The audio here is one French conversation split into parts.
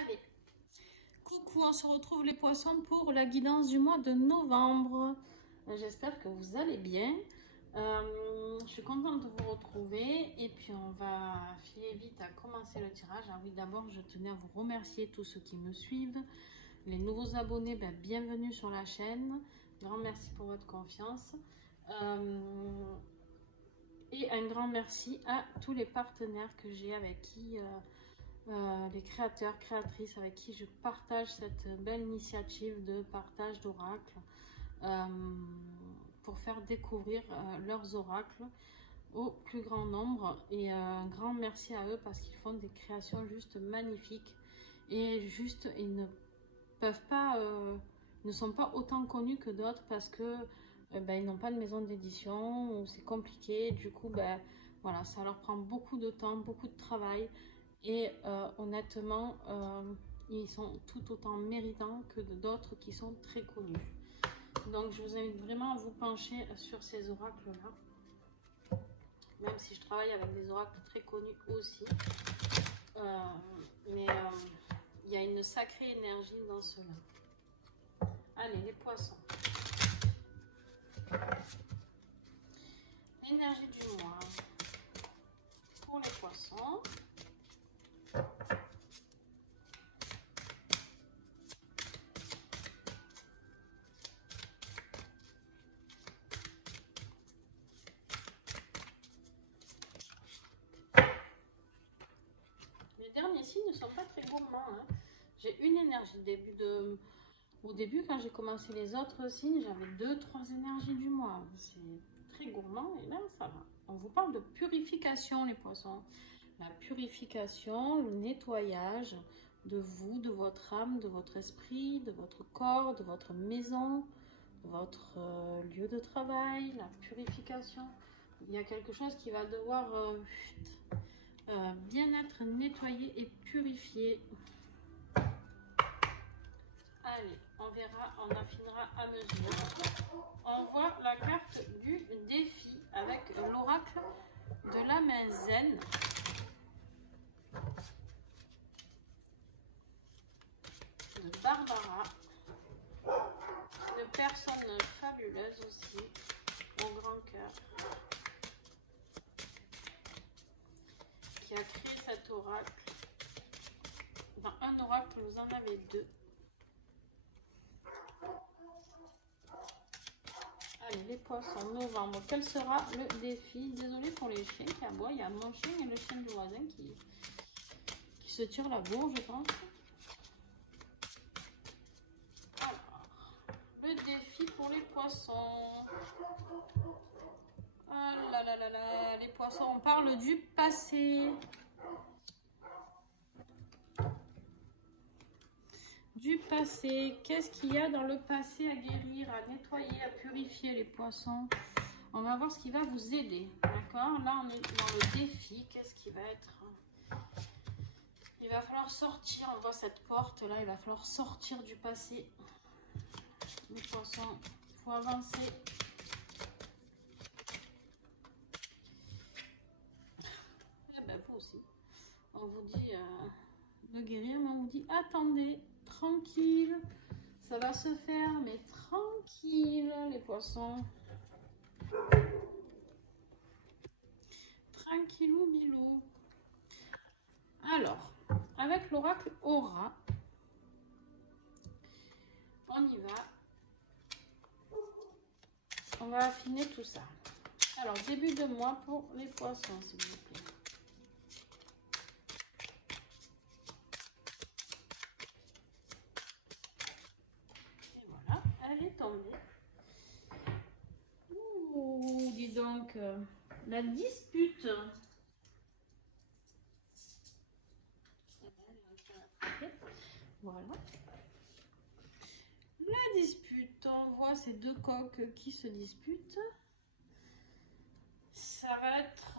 Allez, coucou, on se retrouve les poissons pour la guidance du mois de novembre. J'espère que vous allez bien. Je suis contente de vous retrouver et puis on va filer vite à commencer le tirage. Ah oui, d'abord je tenais à vous remercier tous ceux qui me suivent. Les nouveaux abonnés, bienvenue sur la chaîne. Grand merci pour votre confiance. Et un grand merci à tous les partenaires que j'ai avec qui, les créateurs, créatrices avec qui je partage cette belle initiative de partage d'oracles pour faire découvrir leurs oracles au plus grand nombre. Et un grand merci à eux parce qu'ils font des créations juste magnifiques et juste ils ne peuvent pas, ne sont pas autant connus que d'autres parce que ils n'ont pas de maison d'édition ou c'est compliqué. Du coup, voilà, ça leur prend beaucoup de temps, beaucoup de travail. Et honnêtement, ils sont tout autant méritants que d'autres qui sont très connus. Donc, je vous invite vraiment à vous pencher sur ces oracles-là. Même si je travaille avec des oracles très connus aussi. Mais il y a une sacrée énergie dans cela. Allez, les poissons. Énergie du mois pour les poissons. Les derniers signes ne sont pas très gourmands. Hein. J'ai une énergie. Au début, quand j'ai commencé les autres signes, j'avais 2-3 énergies du mois. C'est très gourmand et là, ça va. On vous parle de purification, les poissons. La purification, le nettoyage de vous, de votre âme, de votre esprit, de votre corps, de votre maison, de votre lieu de travail, la purification. Il y a quelque chose qui va devoir bien être nettoyé et purifié. Allez, on verra, on affinera à mesure. On voit la carte du défi avec l'oracle de la main zen. De Barbara. Une personne fabuleuse aussi, au grand cœur. Qui a créé cet oracle. Dans un oracle, vous en avez deux. Allez, les poissons, novembre. Quel sera le défi? Désolée pour les chiens qui aboient. Il y a mon chien et le chien du voisin qui se tirent la bourre, je pense. Alors, le défi pour les poissons. Ah là là là là, les poissons, on parle du passé. Du passé, qu'est-ce qu'il y a dans le passé à guérir, à nettoyer, à purifier les poissons? On va voir ce qui va vous aider, d'accord? Là, on est dans le défi, qu'est-ce qui va être? Il va falloir sortir, on voit cette porte là, il va falloir sortir du passé. Les poissons, il faut avancer. Eh ben, vous aussi, on vous dit de guérir, mais on vous dit attendez. Tranquille, ça va se faire, mais tranquille, les poissons. Tranquillou bilou. Alors, avec l'oracle Aura, on y va. On va affiner tout ça. Alors, début de mois pour les poissons, s'il vous plaît. Elle est tombée. Ouh, dis donc, la dispute. Voilà. La dispute, on voit ces deux coqs qui se disputent. Ça va être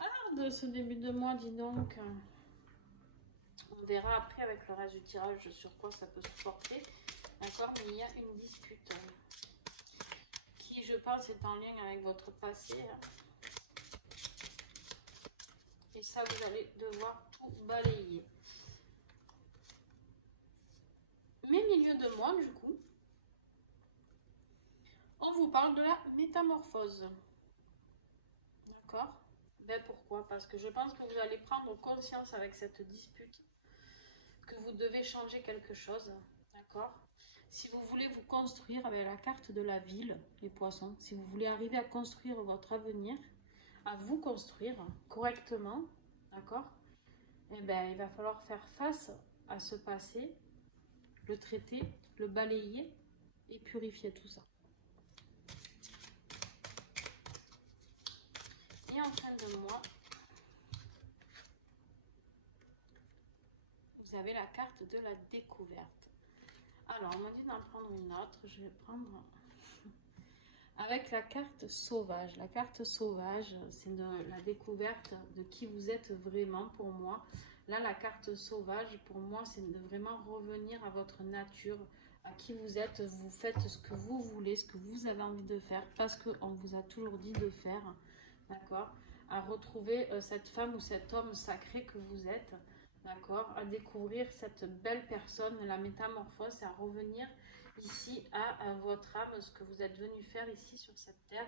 hard ce début de mois, dis donc. On verra après avec le reste du tirage sur quoi ça peut se porter. D'accord, mais il y a une dispute qui, je pense, est en lien avec votre passé. Et ça, vous allez devoir tout balayer. Mais milieu de mois, du coup, on vous parle de la métamorphose. D'accord? Ben pourquoi? Parce que je pense que vous allez prendre conscience avec cette dispute que vous devez changer quelque chose. D'accord? Si vous voulez vous construire avec la carte de la ville, les poissons, si vous voulez arriver à construire votre avenir, à vous construire correctement, d'accord? Eh bien, il va falloir faire face à ce passé, le traiter, le balayer et purifier tout ça. Et en fin de mois, vous avez la carte de la découverte. Alors, on m'a dit d'en prendre une autre. Je vais prendre avec la carte sauvage. La carte sauvage, c'est de la découverte de qui vous êtes vraiment pour moi. Là, la carte sauvage, pour moi, c'est de vraiment revenir à votre nature, à qui vous êtes. Vous faites ce que vous voulez, ce que vous avez envie de faire, parce qu'on vous a toujours dit de faire. D'accord? À retrouver cette femme ou cet homme sacré que vous êtes. D'accord? À découvrir cette belle personne, la métamorphose, à revenir ici à votre âme, ce que vous êtes venu faire ici sur cette terre,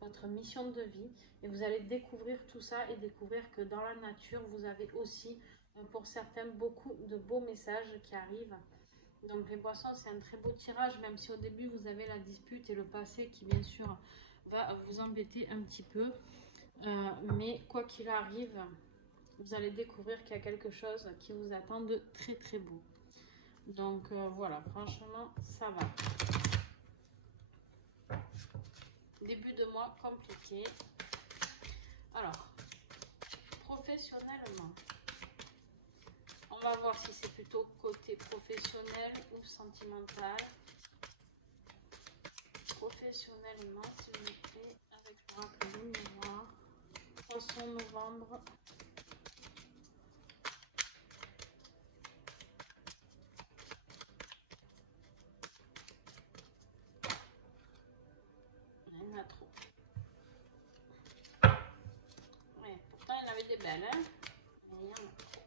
votre mission de vie. Et vous allez découvrir tout ça et découvrir que dans la nature, vous avez aussi, pour certains, beaucoup de beaux messages qui arrivent. Donc les poissons, c'est un très beau tirage, même si au début, vous avez la dispute et le passé qui, bien sûr, va vous embêter un petit peu. Mais quoi qu'il arrive, vous allez découvrir qu'il y a quelque chose qui vous attend de très très beau. Donc voilà, franchement, ça va. Début de mois compliqué. Alors, professionnellement, on va voir si c'est plutôt côté professionnel ou sentimental. Professionnellement, s'il vous plaît, avec l'oracle du miroir. Poisson novembre. Il y en a trop. Ouais, pourtant, il y en avait des belles, hein? Mais il y en a trop.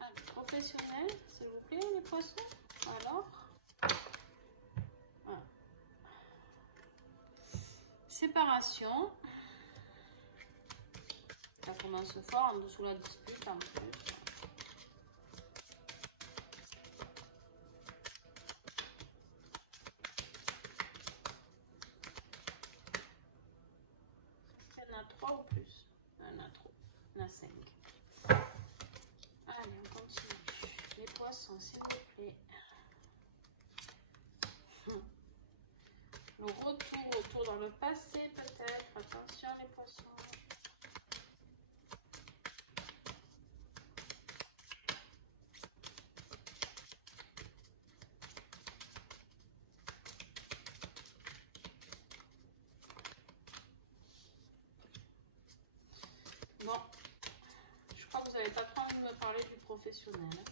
Allez, professionnel, s'il vous plaît, les poissons. Alors, voilà. Séparation. Ça commence fort en dessous la dispute en plus. Il y en a 3 ou plus. Il y en a trop. Il y en a 5. Allez, on continue. Les poissons, s'il vous plaît. Le retour dans le passé peut-être. Attention les poissons. Bon, je crois que vous n'avez pas trop envie de me parler du professionnel.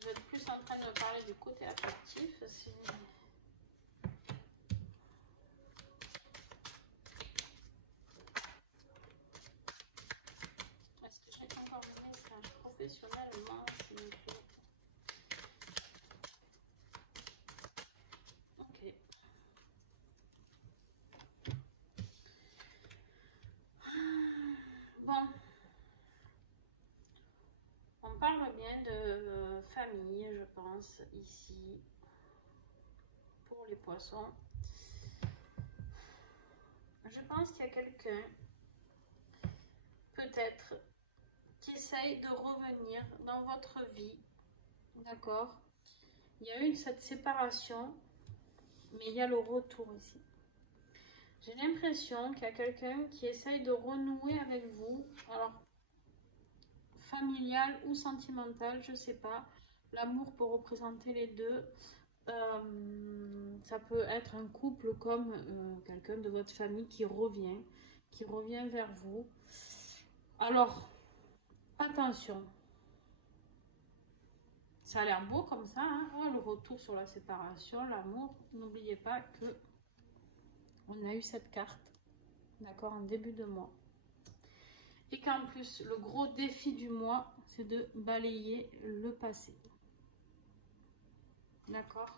Vous êtes plus en train de me parler du côté affectif. Est-ce que j'ai encore un message professionnellement, s'il vous plaît? Ok. Bon. On parle bien de famille, je pense, ici, pour les poissons. Je pense qu'il y a quelqu'un, peut-être, qui essaye de revenir dans votre vie, d'accord? Il y a eu cette séparation, mais il y a le retour ici. J'ai l'impression qu'il y a quelqu'un qui essaye de renouer avec vous, alors familial ou sentimental, je sais pas. L'amour peut représenter les deux. Ça peut être un couple comme quelqu'un de votre famille qui revient vers vous. Alors, attention. Ça a l'air beau comme ça, hein? Oh, le retour sur la séparation, l'amour. N'oubliez pas que on a eu cette carte. d'accord, en début de mois. Et qu'en plus, le gros défi du mois, c'est de balayer le passé. D'accord?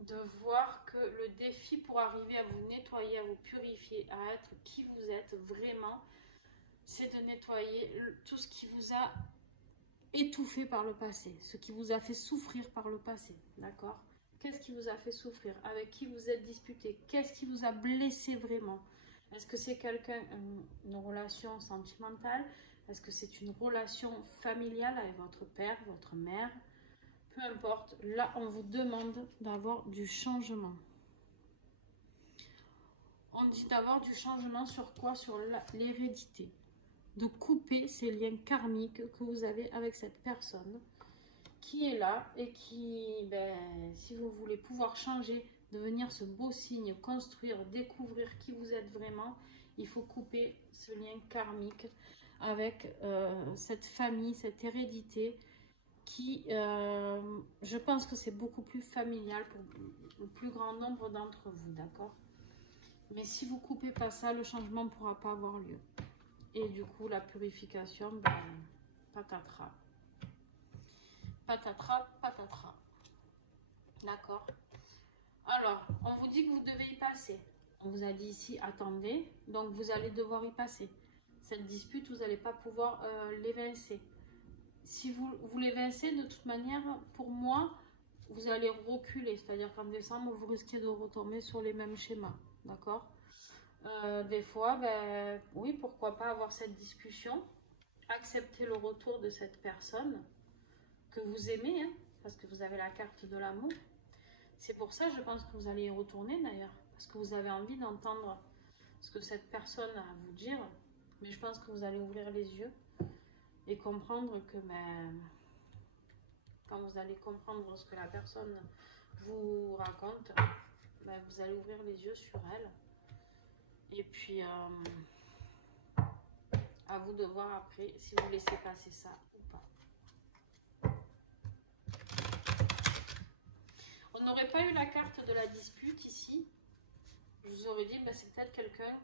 De voir que le défi pour arriver à vous nettoyer, à vous purifier, à être qui vous êtes vraiment, c'est de nettoyer tout ce qui vous a étouffé par le passé, ce qui vous a fait souffrir par le passé, d'accord? Qu'est-ce qui vous a fait souffrir? Avec qui vous êtes disputé? Qu'est-ce qui vous a blessé vraiment? Est-ce que c'est quelqu'un, une relation sentimentale? Est-ce que c'est une relation familiale avec votre père, votre mère? Peu importe, là on vous demande d'avoir du changement. On dit d'avoir du changement sur quoi? Sur l'hérédité. De couper ces liens karmiques que vous avez avec cette personne qui est là et qui, si vous voulez pouvoir changer, devenir ce beau signe, construire, découvrir qui vous êtes vraiment, il faut couper ce lien karmique avec cette famille, cette hérédité qui, je pense que c'est beaucoup plus familial pour le plus grand nombre d'entre vous, d'accord? Mais si vous coupez pas ça, le changement ne pourra pas avoir lieu. Et du coup, la purification, patatras. Patatras, patatras. D'accord? Alors, on vous dit que vous devez y passer. On vous a dit ici, attendez. Donc, vous allez devoir y passer. Cette dispute, vous n'allez pas pouvoir l'évincer. Si vous l'évincez, de toute manière, pour moi, vous allez reculer. C'est-à-dire qu'en décembre, vous risquez de retomber sur les mêmes schémas. D'accord? Des fois, oui, pourquoi pas avoir cette discussion, accepter le retour de cette personne que vous aimez, hein, parce que vous avez la carte de l'amour. C'est pour ça, je pense que vous allez y retourner d'ailleurs, parce que vous avez envie d'entendre ce que cette personne a à vous dire, mais je pense que vous allez ouvrir les yeux et comprendre que quand vous allez comprendre ce que la personne vous raconte, vous allez ouvrir les yeux sur elle. Et puis, à vous de voir après si vous laissez passer ça ou pas. On n'aurait pas eu la carte de la dispute ici. Je vous aurais dit, c'est peut-être quelqu'un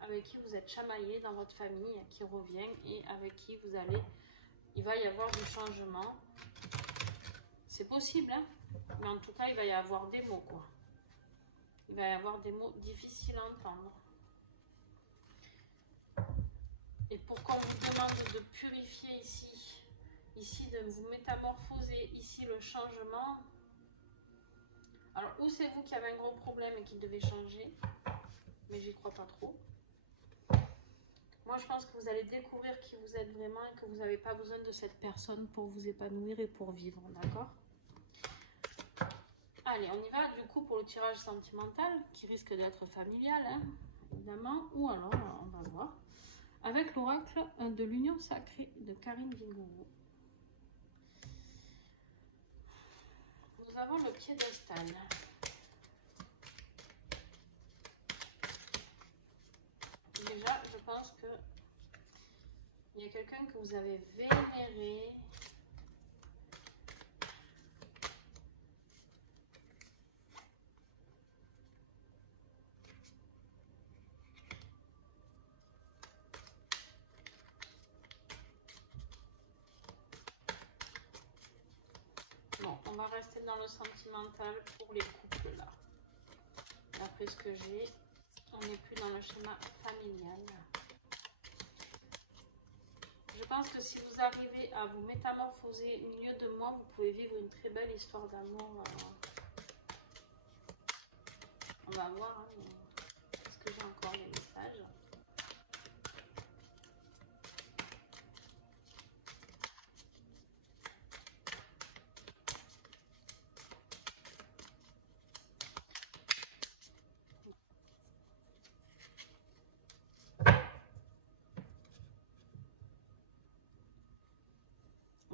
avec qui vous êtes chamaillé dans votre famille, qui revient et avec qui il va y avoir du changement. C'est possible, hein, mais en tout cas, il va y avoir des mots, quoi. Il va y avoir des mots difficiles à entendre. Et pour qu'on vous demande de purifier ici de vous métamorphoser, ici le changement. Alors, ou c'est vous qui avez un gros problème et qui devez changer, mais j'y crois pas trop. Moi, je pense que vous allez découvrir qui vous êtes vraiment et que vous n'avez pas besoin de cette personne pour vous épanouir et pour vivre, d'accord? Allez, on y va du coup pour le tirage sentimental, qui risque d'être familial, hein, évidemment, ou alors, on va voir, avec l'oracle de l'union sacrée de Karine Vigourou. Nous avons le piédestal. Déjà, je pense que il y a quelqu'un que vous avez vénéré. Bon, on va rester dans le sentimental pour les couples là. D'après ce que j'ai, on n'est plus dans le schéma familial. Je pense que si vous arrivez à vous métamorphoser au milieu de moi, vous pouvez vivre une très belle histoire d'amour. On va voir, hein, est-ce que j'ai encore des messages?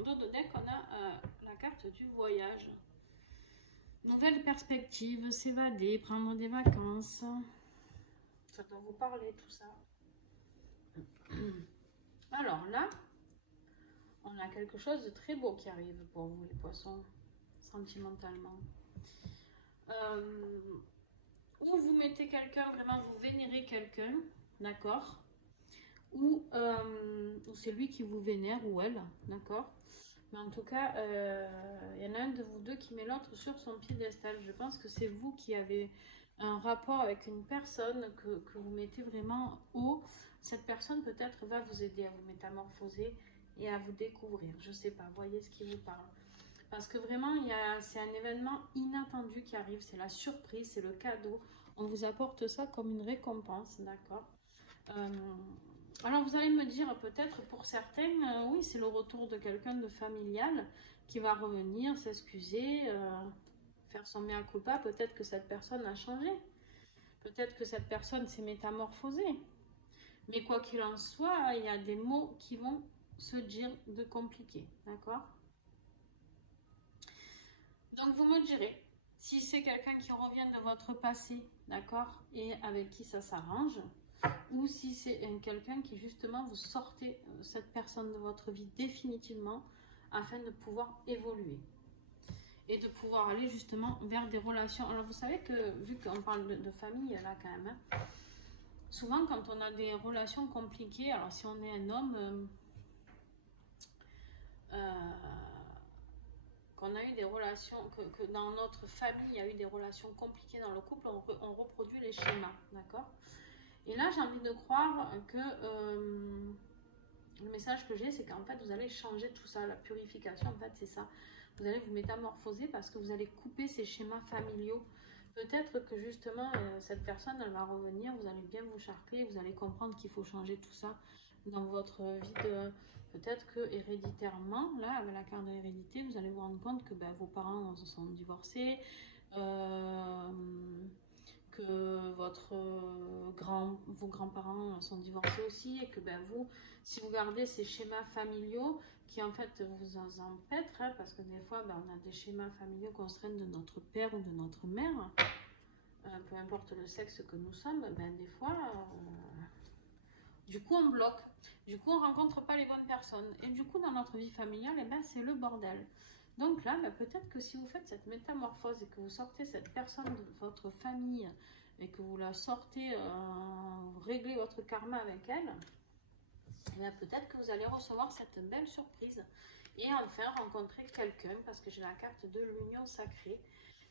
Dans le deck, on a la carte du voyage. Nouvelle perspective, s'évader, prendre des vacances. Ça doit vous parler tout ça. Alors là, on a quelque chose de très beau qui arrive pour vous les poissons, sentimentalement. ou vous mettez quelqu'un, vraiment vous vénérez quelqu'un, d'accord, ou c'est lui qui vous vénère ou elle, d'accord. Mais en tout cas, il y en a un de vous deux qui met l'autre sur son piédestal. Je pense que c'est vous qui avez un rapport avec une personne que vous mettez vraiment haut. Cette personne peut-être va vous aider à vous métamorphoser et à vous découvrir. Je sais pas, voyez ce qui vous parle. Parce que vraiment, c'est un événement inattendu qui arrive. C'est la surprise, c'est le cadeau. On vous apporte ça comme une récompense, d'accord. Alors vous allez me dire peut-être pour certains, oui c'est le retour de quelqu'un de familial qui va revenir, s'excuser, faire son mea culpa. Peut-être que cette personne a changé, peut-être que cette personne s'est métamorphosée. Mais quoi qu'il en soit, il y a des mots qui vont se dire de compliqué, d'accord. Donc vous me direz, si c'est quelqu'un qui revient de votre passé, d'accord, et avec qui ça s'arrange, ou si c'est quelqu'un qui justement vous sortez cette personne de votre vie définitivement afin de pouvoir évoluer et de pouvoir aller justement vers des relations. Alors vous savez que vu qu'on parle de famille là quand même, hein, souvent quand on a des relations compliquées, alors si on est un homme, qu'on a eu des relations, que dans notre famille il y a eu des relations compliquées dans le couple, on reproduit les schémas, d'accord. Et là, j'ai envie de croire que le message que j'ai, c'est qu'en fait, vous allez changer tout ça. La purification, en fait, c'est ça. Vous allez vous métamorphoser parce que vous allez couper ces schémas familiaux. Peut-être que justement, cette personne, elle va revenir, vous allez bien vous charcler, vous allez comprendre qu'il faut changer tout ça dans votre vie de... Peut-être que héréditairement, là, avec la carte de l'hérédité, vous allez vous rendre compte que vos parents se sont divorcés, que vos grands-parents sont divorcés aussi, et que vous, si vous gardez ces schémas familiaux qui en fait vous en empêtrent, hein, parce que des fois on a des schémas familiaux qu'on se traîne de notre père ou de notre mère, peu importe le sexe que nous sommes, des fois du coup on bloque, du coup on rencontre pas les bonnes personnes, et du coup dans notre vie familiale, c'est le bordel. Donc là, peut-être que si vous faites cette métamorphose et que vous sortez cette personne de votre famille et que vous la sortez, vous réglez votre karma avec elle, peut-être que vous allez recevoir cette belle surprise et enfin rencontrer quelqu'un, parce que j'ai la carte de l'union sacrée,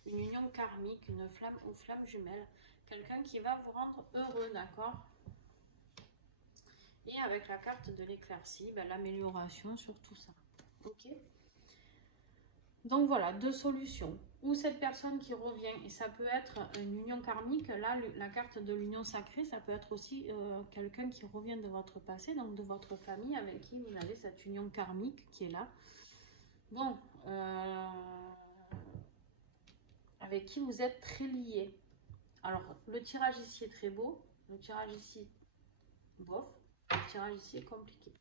une union karmique, une flamme ou flamme jumelle, quelqu'un qui va vous rendre heureux, d'accord. Et avec la carte de l'éclaircie, l'amélioration sur tout ça, ok. Donc voilà, deux solutions. Ou cette personne qui revient, et ça peut être une union karmique, là la carte de l'union sacrée, ça peut être aussi quelqu'un qui revient de votre passé, donc de votre famille avec qui vous avez cette union karmique qui est là. Bon, avec qui vous êtes très liés. Alors, le tirage ici est très beau, le tirage ici, bof, le tirage ici est compliqué.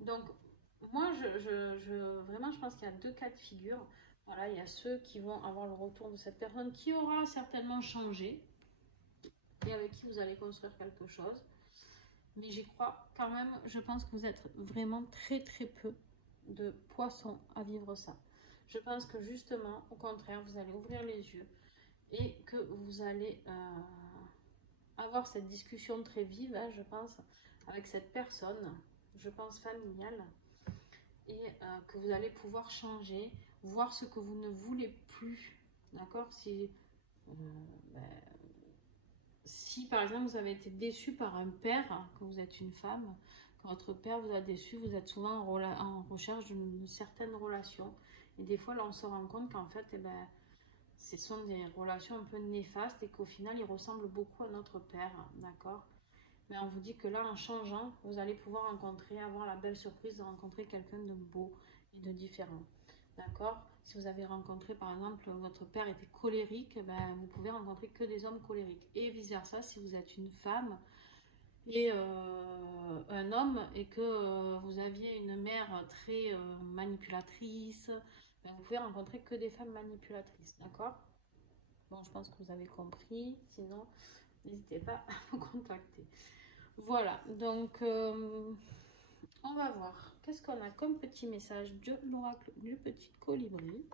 Donc, moi, vraiment, je pense qu'il y a deux cas de figure. Voilà, il y a ceux qui vont avoir le retour de cette personne qui aura certainement changé et avec qui vous allez construire quelque chose. Mais j'y crois quand même, je pense que vous êtes vraiment très très peu de poissons à vivre ça. Je pense que justement, au contraire, vous allez ouvrir les yeux et que vous allez avoir cette discussion très vive, hein, je pense, avec cette personne, je pense familiale, et que vous allez pouvoir changer, voir ce que vous ne voulez plus, d'accord. Si par exemple vous avez été déçu par un père, que vous êtes une femme, que votre père vous a déçu, vous êtes souvent en recherche d'une certaine relation, et des fois là on se rend compte qu'en fait ce sont des relations un peu néfastes et qu'au final ils ressemblent beaucoup à notre père, d'accord. Mais on vous dit que là, en changeant, vous allez pouvoir avoir la belle surprise de rencontrer quelqu'un de beau et de différent. D'accord. Si vous avez rencontré, par exemple, votre père était colérique, vous pouvez rencontrer que des hommes colériques. Et vice-versa, si vous êtes une femme et un homme et que vous aviez une mère très manipulatrice, vous pouvez rencontrer que des femmes manipulatrices. D'accord. Bon, je pense que vous avez compris. Sinon, n'hésitez pas à me contacter. Voilà, donc on va voir. Qu'est-ce qu'on a comme petit message de l'oracle du petit colibri?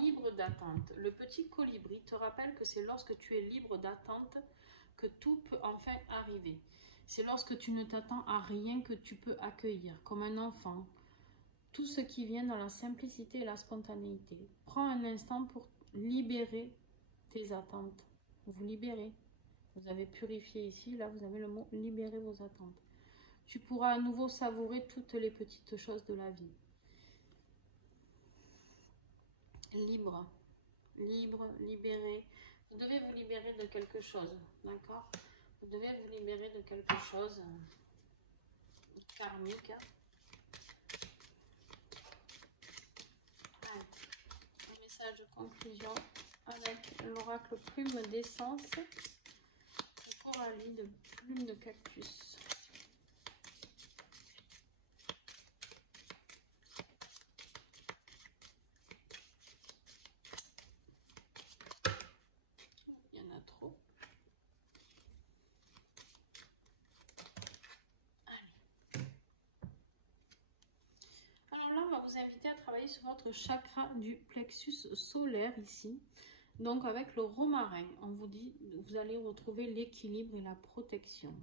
libre d'attente. Le petit colibri te rappelle que c'est lorsque tu es libre d'attente que tout peut enfin arriver. C'est lorsque tu ne t'attends à rien que tu peux accueillir, comme un enfant, tout ce qui vient dans la simplicité et la spontanéité. Prends un instant pour libérer tes attentes. Vous libérez. Vous avez purifié ici, là vous avez le mot libérer vos attentes. Tu pourras à nouveau savourer toutes les petites choses de la vie. Libre, libre, libéré. Vous devez vous libérer de quelque chose, d'accord? Vous devez vous libérer de quelque chose karmique. Allez, un message de conclusion avec l'oracle plume d'essence et Coralie de plume de cactus. Il y en a trop. Alors là, on va vous inviter à travailler sur votre chakra du plexus solaire ici. Donc avec le romarin, on vous dit, vous allez retrouver l'équilibre et la protection.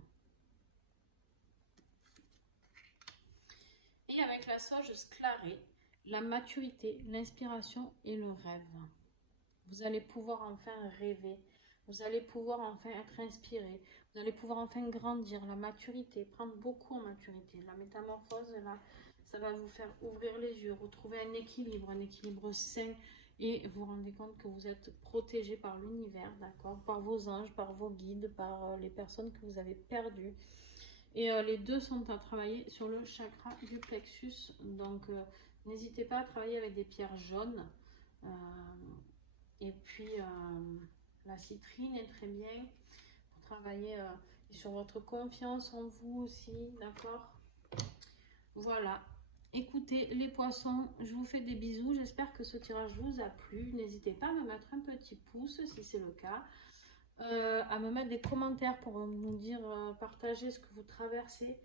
Et avec la sauge sclarée, la maturité, l'inspiration et le rêve. Vous allez pouvoir enfin rêver, vous allez pouvoir enfin être inspiré, vous allez pouvoir enfin grandir, la maturité, prendre beaucoup en maturité. La métamorphose, là, ça va vous faire ouvrir les yeux, retrouver un équilibre sain et vous rendez compte que vous êtes protégé par l'univers, d'accord, par vos anges, par vos guides, par les personnes que vous avez perdues. Et les deux sont à travailler sur le chakra du plexus, donc n'hésitez pas à travailler avec des pierres jaunes. Et puis, la citrine est très bien pour travailler sur votre confiance en vous aussi, d'accord? Voilà. Écoutez, les poissons, je vous fais des bisous. J'espère que ce tirage vous a plu. N'hésitez pas à me mettre un petit pouce si c'est le cas. À me mettre des commentaires pour nous dire, partager ce que vous traversez.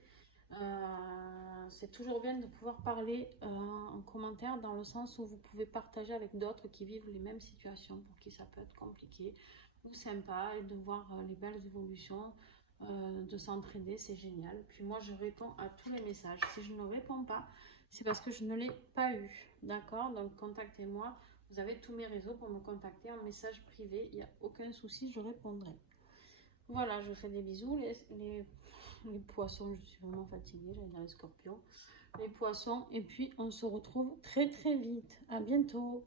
C'est toujours bien de pouvoir parler en commentaire dans le sens où vous pouvez partager avec d'autres qui vivent les mêmes situations pour qui ça peut être compliqué ou sympa et de voir les belles évolutions, de s'entraider, c'est génial. Puis moi je réponds à tous les messages. Si je ne réponds pas, c'est parce que je ne l'ai pas eu, d'accord? Donc contactez-moi, vous avez tous mes réseaux pour me contacter en message privé, il n'y a aucun souci, je répondrai. Voilà, je vous fais des bisous. Les poissons, je suis vraiment fatiguée, j'allais dans les scorpions. Les poissons, et puis on se retrouve très très vite. À bientôt.